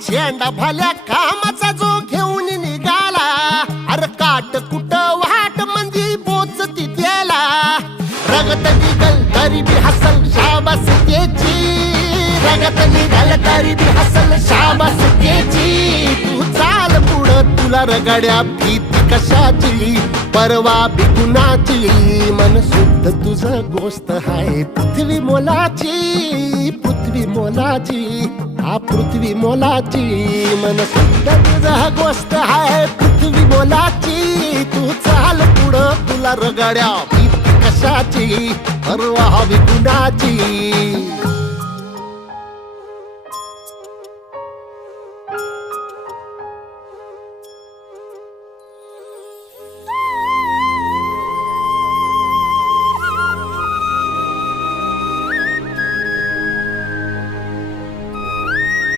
झेंडा भल्या कामाचा जो घेऊन निघाला, अरे काट कुट वाट मंदी बोचती त्याला, रगत निघल तरी बी हसल शाबास त्याची, रगत निघल तरी बी हसल शाबास त्याची. तू चाल पुढं तुला रगड्या भीती कशाची, परवा बी कुणाची, मन शुद्ध तुझं गोष्ट हाय पृथ्वी मोलाची, पृथ्वी मोलाची, हा पृथ्वी मोलाची, मन शुद्ध तुझं गोष्ट हाय पृथ्वी मोलाची. तू चाल पुढं तुला रगड्या भीती कशाची, परवा बी कुणाची.